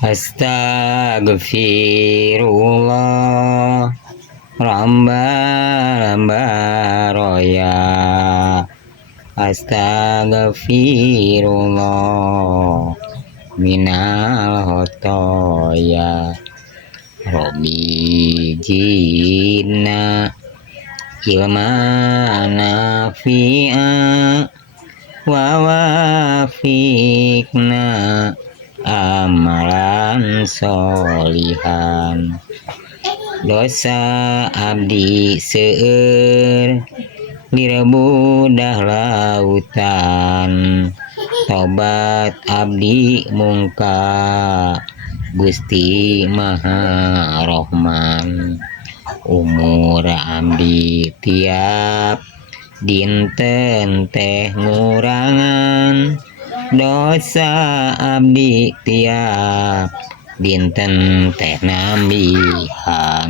Astagfirullah Ramba roya. Astagfirullah minal hotoya. Robi jina ilma nafi'a wa wafiqna amalan solihan. Dosa abdi seueur direbudah lautan, tobat abdi mungka Gusti Maha Rohman. Umur abdi tiap dinten teh ngurangan, dosa abdi tiap dinten teh nambihan.